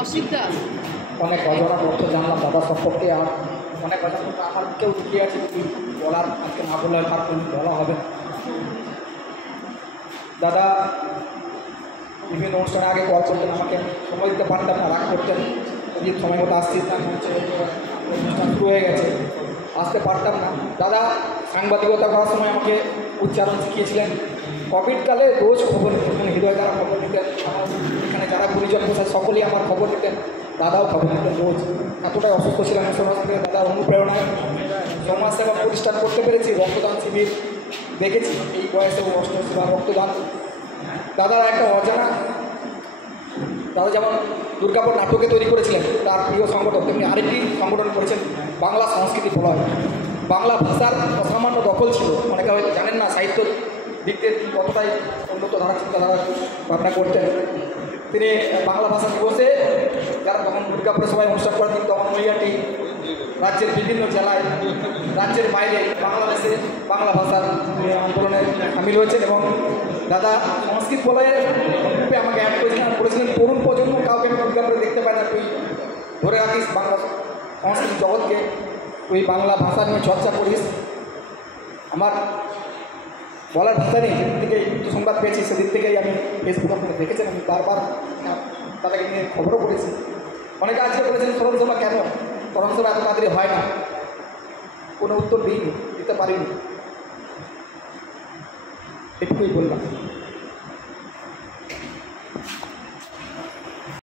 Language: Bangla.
অসুবিধা অনেক অজানা তথ্য জানলাম দাদা সম্পর্কে। আর অনেক অজানা আমার কেউ লুকিয়ে আছে বলার, আজকে না বললে আর বলা হবে না। দাদা বিভিন্ন অনুষ্ঠানে আগে কল করতেন আমাকে, সময় দিতে পারতাম না, রাগ করতেন যদি সময় মতো আসছিস না, অনুষ্ঠান শুরু হয়ে গেছে, আসতে পারতাম না। দাদা সাংবাদিকতা করার সময় আমাকে উচ্চারণ শিখিয়েছিলেন। কোভিডকালে রোজ খবর নিতেন, মানে হৃদয় দ্বারা খবর নিতেন। আমার এখানে যারা গুণীজন প্রসাদ সকলেই আমার খবর নিতেন, দাদাও খবর নিতেন রোজ। এতটাই অসুস্থ ছিলাম সমাজ থেকে দাদার অনুপ্রেরণায় সমাজসেবা প্রতিষ্ঠান করতে পেরেছি। রক্তদান শিবির দেখেছি এই বয়সে, অষ্টমসেবা রক্তদান। দাদা একটা অজানা, দাদা যেমন দুর্গাপুর নাটকে তৈরি করেছিলেন তার প্রিয় সংগঠন, তেমনি আরেকটি সংগঠন করেছেন বাংলা সংস্কৃতি ফলয়। বাংলা ভাষার অসামান্য দখল ছিল, অনেকে হয়তো জানেন না, সাহিত্য দিক দিয়ে কতটাই উন্নত ধারা চিন্তাধারা ভাবনা করতেন তিনি। বাংলা ভাষা দিবসে যারা তখন দুর্গাপুরে সবাই অনুষ্ঠান করেন, কিন্তু তখন মহিলাটি রাজ্যের বিভিন্ন জেলায়, রাজ্যের বাইরে বাংলাদেশে বাংলা ভাষার আন্দোলনে সামিল হয়েছেন। এবং দাদা সংস্কৃত ফলয়ে রূপে আমাকে অ্যাড করেছিলেন তরুণ প্রজন্ম কাউকে আমি দুর্গাপুরে দেখতে পাই না, তুই ধরে রাখিস বাংলা সংস্কৃতি জগৎকে, তুই বাংলা ভাষা নিয়ে চর্চা করিস। আমার বলার ভাষা নেই, যেদিন থেকে একটু সংবাদ পেয়েছি সেদিন থেকেই আমি ফেসবুক আপনাকে দেখেছেন, আমি বারবার তাদেরকে নিয়ে খবরও করেছি। অনেকে আজকে বলেছেন স্মরণসভা কেন, স্মরণসভা এত তাড়াতাড়ি হয় না, কোনো উত্তর দিতে পারিনি, এটুকুই বললাম।